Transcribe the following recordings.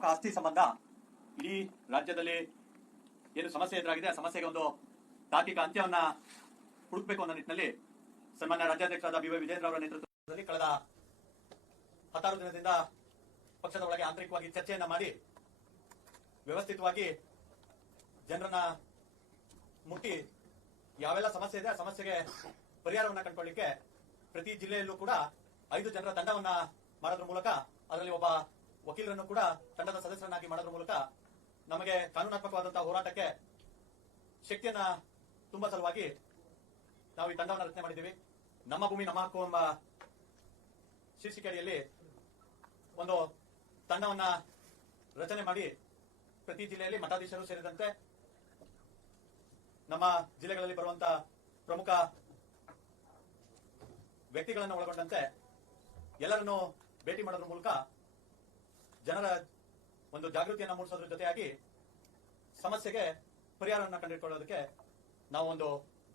ಪಕ್ಕ ಆಸ್ತಿ ಸಂಬಂಧ ಇಡೀ ರಾಜ್ಯದಲ್ಲಿ ಏನು ಸಮಸ್ಯೆ ಎದುರಾಗಿದೆ ಆ ಸಮಸ್ಯೆಗೆ ಒಂದು ತಾರ್ಕಿಕ ಅಂತ್ಯವನ್ನ ಹುಡುಕಬೇಕು ಅನ್ನೋ ನಿಟ್ಟಿನಲ್ಲಿ ಸನ್ಮಾನ್ಯ ರಾಜ್ಯಾಧ್ಯಕ್ಷರಾದ ಬಿ ವೈ ವಿಜೇಂದ್ರ ಅವರ ನೇತೃತ್ವದಲ್ಲಿ ಕಳೆದ 16 ದಿನದಿಂದ ಪಕ್ಷದ ಒಳಗೆ ಆಂತರಿಕವಾಗಿ ಚರ್ಚೆಯನ್ನ ಮಾಡಿ ವ್ಯವಸ್ಥಿತವಾಗಿ ಜನರನ್ನ ಮುಟ್ಟಿ ಯಾವೆಲ್ಲ ಸಮಸ್ಯೆ ಇದೆ ಆ ಸಮಸ್ಯೆಗೆ ಪರಿಹಾರವನ್ನ ಕಂಡುಕೊಳ್ಳಿಕ್ಕೆ ಪ್ರತಿ ಜಿಲ್ಲೆಯಲ್ಲೂ ಕೂಡ 5 ಜನರ ತಂಡವನ್ನ ಮಾಡೋದ್ರ ಮೂಲಕ ಅದರಲ್ಲಿ ಒಬ್ಬ ವಕೀಲರನ್ನು ಕೂಡ ತಂಡದ ಸದಸ್ಯರನ್ನಾಗಿ ಮಾಡೋದ್ರ ಮೂಲಕ ನಮಗೆ ಕಾನೂನಾತ್ಮಕವಾದಂತಹ ಹೋರಾಟಕ್ಕೆ ಶಕ್ತಿಯನ್ನ ತುಂಬಾ ಸಲುವಾಗಿ ನಾವು ಈ ತಂಡವನ್ನು ರಚನೆ ಮಾಡಿದ್ದೀವಿ. ನಮ್ಮ ಭೂಮಿ ನಮ್ಮ ಹಕ್ಕು ಎಂಬ ಶೀರ್ಷಿಕೆ ಅಡಿಯಲ್ಲಿ ಒಂದು ತಂಡವನ್ನ ರಚನೆ ಮಾಡಿ ಪ್ರತಿ ಜಿಲ್ಲೆಯಲ್ಲಿ ಮಠಾಧೀಶರು ಸೇರಿದಂತೆ ನಮ್ಮ ಜಿಲ್ಲೆಗಳಲ್ಲಿ ಬರುವಂತಹ ಪ್ರಮುಖ ವ್ಯಕ್ತಿಗಳನ್ನು ಒಳಗೊಂಡಂತೆ ಎಲ್ಲರನ್ನು ಭೇಟಿ ಮಾಡೋದ್ರ ಮೂಲಕ ಜನರ ಒಂದು ಜಾಗೃತಿಯನ್ನು ಮೂಡಿಸೋದ್ರ ಜೊತೆಯಾಗಿ ಸಮಸ್ಯೆಗೆ ಪರಿಹಾರವನ್ನು ಕಂಡುಕೊಳ್ಳೋದಕ್ಕೆ ನಾವು ಒಂದು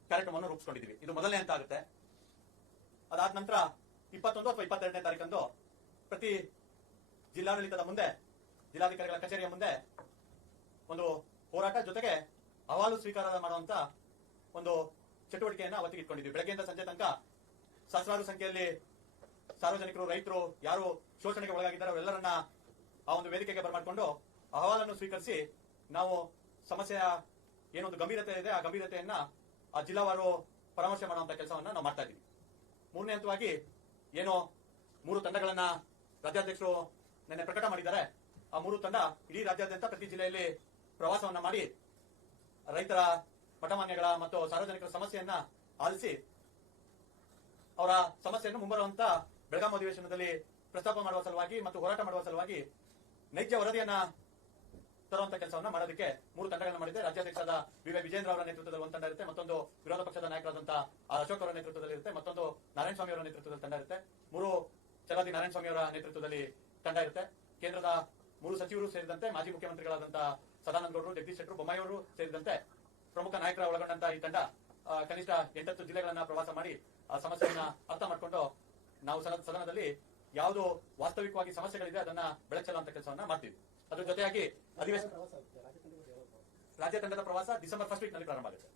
ಕಾರ್ಯಕ್ರಮವನ್ನು ರೂಪಿಸಿಕೊಂಡಿದ್ದೀವಿ. ಇದು ಮೊದಲನೇ ಹಂತ ಆಗುತ್ತೆ. ಅದಾದ ನಂತರ 21 ಅಥವಾ 22ನೇ ತಾರೀಕಂದು ಪ್ರತಿ ಜಿಲ್ಲಾಡಳಿತದ ಮುಂದೆ, ಜಿಲ್ಲಾಧಿಕಾರಿಗಳ ಕಚೇರಿಯ ಮುಂದೆ ಒಂದು ಹೋರಾಟ ಜೊತೆಗೆ ಅಹವಾಲು ಸ್ವೀಕಾರ ಮಾಡುವಂತ ಒಂದು ಚಟುವಟಿಕೆಯನ್ನು ಅವತ್ತಿಗೆ ಇಟ್ಕೊಂಡಿದ್ವಿ. ಬೆಳಗ್ಗೆಯಿಂದ ಸಂಜೆ ತನಕ ಸಹಸ್ರಾರು ಸಂಖ್ಯೆಯಲ್ಲಿ ಸಾರ್ವಜನಿಕರು, ರೈತರು, ಯಾರು ಶೋಷಣೆಗೆ ಒಳಗಾಗಿದ್ದಾರೆ ಅವರೆಲ್ಲರನ್ನ ಆ ಒಂದು ವೇದಿಕೆಗೆ ಬರಮಾಡಿಕೊಂಡು ಅಹವಾಲನ್ನು ಸ್ವೀಕರಿಸಿ ನಾವು ಸಮಸ್ಯೆಯ ಏನೊಂದು ಗಂಭೀರತೆ ಇದೆ ಆ ಗಂಭೀರತೆಯನ್ನ ಆ ಜಿಲ್ಲಾವಾರು ಪರಾಮರ್ಶೆ ಮಾಡುವಂತ ಕೆಲಸವನ್ನ ನಾವು ಮಾಡ್ತಾ ಇದ್ದೀವಿ. ಮೂರನೇ ಹಂತವಾಗಿ ಏನು 3 ತಂಡಗಳನ್ನ ರಾಜ್ಯಾಧ್ಯಕ್ಷರು ನಿನ್ನೆ ಪ್ರಕಟ ಮಾಡಿದ್ದಾರೆ. ಆ 3 ತಂಡ ಇಡೀ ರಾಜ್ಯಾದ್ಯಂತ ಪ್ರತಿ ಜಿಲ್ಲೆಯಲ್ಲಿ ಪ್ರವಾಸವನ್ನ ಮಾಡಿ ರೈತರ, ಮಠಮಾನ್ಯಗಳ ಮತ್ತು ಸಾರ್ವಜನಿಕರ ಸಮಸ್ಯೆಯನ್ನ ಆಲಿಸಿ ಅವರ ಸಮಸ್ಯೆಯನ್ನು ಮುಂಬರುವಂತ ಬೆಳಗಾವಿ ಅಧಿವೇಶನದಲ್ಲಿ ಪ್ರಸ್ತಾಪ ಮಾಡುವ ಸಲುವಾಗಿ ಮತ್ತು ಹೋರಾಟ ಮಾಡುವ ಸಲುವಾಗಿ ನೈಜ ವರದಿಯನ್ನ ತರುವಂತ ಕೆಲಸವನ್ನ ಮಾಡೋದಕ್ಕೆ 3 ತಂಡಗಳನ್ನು ಮಾಡಿದೆ. ರಾಜ್ಯಾಧ್ಯಕ್ಷರಾದ ಬಿ ವೈ ವಿಜೇಂದ್ರ ಅವರ ನೇತೃತ್ವದಲ್ಲಿ ಒಂದು ತಂಡ ಇರುತ್ತೆ, ಮತ್ತೊಂದು ವಿರೋಧ ಪಕ್ಷದ ನಾಯಕರಾದಂತಹ ಆರ್ ಅಶೋಕ್ ಅವರ ನೇತೃತ್ವದಲ್ಲಿ ಇರುತ್ತೆ, ಮತ್ತೊಂದು ನಾರಾಯಣಸ್ವಾಮಿ ಅವರ ನೇತೃತ್ವದಲ್ಲಿ ತಂಡ ಇರುತ್ತೆ. 3 ಚಲಾದಿ ನಾರಾಯಣಸ್ವಾಮಿ ಅವರ ನೇತೃತ್ವದಲ್ಲಿ ತಂಡ ಇರುತ್ತೆ. ಕೇಂದ್ರದ 3 ಸಚಿವರು ಸೇರಿದಂತೆ ಮಾಜಿ ಮುಖ್ಯಮಂತ್ರಿಗಳಾದಂತಹ ಸದಾನಂದ ಗೌಡರು, ಜಗದೀಶ್ ಶೆಟ್ಟರು, ಬೊಮ್ಮಾಯಿ ಅವರು ಸೇರಿದಂತೆ ಪ್ರಮುಖ ನಾಯಕರ ಒಳಗೊಂಡಂತಹ ಈ ತಂಡ ಕನಿಷ್ಠ 8 ಜಿಲ್ಲೆಗಳನ್ನ ಪ್ರವಾಸ ಮಾಡಿ ಆ ಸಮಸ್ಯೆಯನ್ನ ಅರ್ಥ ಮಾಡಿಕೊಂಡು ನಾವು ಸದನದಲ್ಲಿ ಯಾವುದು ವಾಸ್ತವಿಕವಾಗಿ ಸಮಸ್ಯೆಗಳಿದೆ ಅದನ್ನ ಬೆಳಚಲುವಂತ ಕೆಲಸವನ್ನ ಮಾಡ್ತೀವಿ. ಅದ್ರ ಜೊತೆಯಾಗಿ ಅಧಿವೇಶನ ರಾಜ್ಯ ತಂಡದ ಪ್ರವಾಸ ಡಿಸೆಂಬರ್ 1st ವೀಕ್ ನಲ್ಲಿ ಪ್ರಾರಂಭ ಆಗುತ್ತೆ.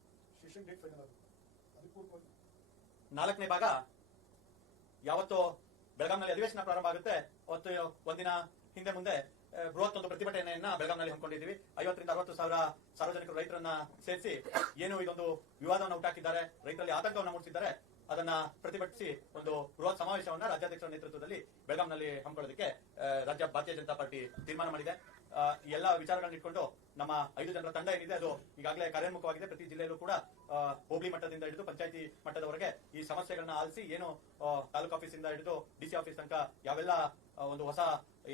4ನೇ ಭಾಗ ಯಾವತ್ತು ಬೆಳಗಾವಿನಲ್ಲಿ ಅಧಿವೇಶನ ಪ್ರಾರಂಭ ಆಗುತ್ತೆ ಅವತ್ತು ಒಂದಿನ ಹಿಂದೆ ಮುಂದೆ ಬೃಹತ್ ಒಂದು ಪ್ರತಿಭಟನೆಯನ್ನ ಬೆಳಗಾವಿನಲ್ಲಿ ಹಮ್ಮಿಕೊಂಡಿದ್ದೀವಿ. 50 ರಿಂದ 60 ಸಾವಿರ ಸಾರ್ವಜನಿಕರು, ರೈತರನ್ನ ಸೇರಿಸಿ ಏನು ಇದೊಂದು ವಿವಾದವನ್ನು ಹುಟ್ಟಾಕಿದ್ದಾರೆ, ರೈತರಲ್ಲಿ ಆತಂಕವನ್ನು ಮೂಡಿಸಿದ್ದಾರೆ, ಅದನ್ನ ಪ್ರತಿಭಟಿಸಿ ಒಂದು ಬೃಹತ್ ಸಮಾವೇಶವನ್ನ ರಾಜ್ಯಾಧ್ಯಕ್ಷರ ನೇತೃತ್ವದಲ್ಲಿ ಬೆಳಗಾವಿನಲ್ಲಿ ಹಮ್ಮಿಕೊಳ್ಳೋದಕ್ಕೆ ರಾಜ್ಯ ಭಾರತೀಯ ಜನತಾ ಪಾರ್ಟಿ ತೀರ್ಮಾನ ಮಾಡಿದೆ. ಈ ಎಲ್ಲಾ ವಿಚಾರಗಳನ್ನ ಇಟ್ಕೊಂಡು ನಮ್ಮ 5 ಜನರ ತಂಡ ಏನಿದೆ ಅದು ಈಗಾಗಲೇ ಕಾರ್ಯೋನ್ಮುಖವಾಗಿದೆ. ಪ್ರತಿ ಜಿಲ್ಲೆಯಲ್ಲೂ ಕೂಡ ಹೋಬಳಿ ಮಟ್ಟದಿಂದ ಹಿಡಿದು ಪಂಚಾಯತಿ ಮಟ್ಟದವರೆಗೆ ಈ ಸಮಸ್ಯೆಗಳನ್ನ ಆಲಿಸಿ ಏನು ತಾಲೂಕು ಆಫೀಸಿಂದ ಹಿಡಿದು ಡಿಸಿ ಆಫೀಸ್ ತನಕ ಯಾವೆಲ್ಲ ಒಂದು ಹೊಸ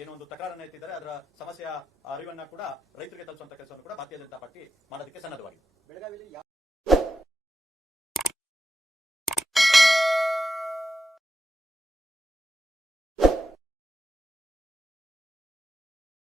ಏನೋ ಒಂದು ತಕರಾರನ್ನ ಎತ್ತಿದ್ದಾರೆ ಅದರ ಸಮಸ್ಯೆಯ ಅರಿವನ್ನ ಕೂಡ ರೈತರಿಗೆ ತಲುಪಿಸುವಂತ ಕೆಲಸವನ್ನು ಕೂಡ ಭಾರತೀಯ ಜನತಾ ಪಾರ್ಟಿ ಮಾಡೋದಕ್ಕೆ ಸನ್ನದ್ಧವಾಗಿದೆ. ಬೆಳಗಾವಿಯಲ್ಲಿ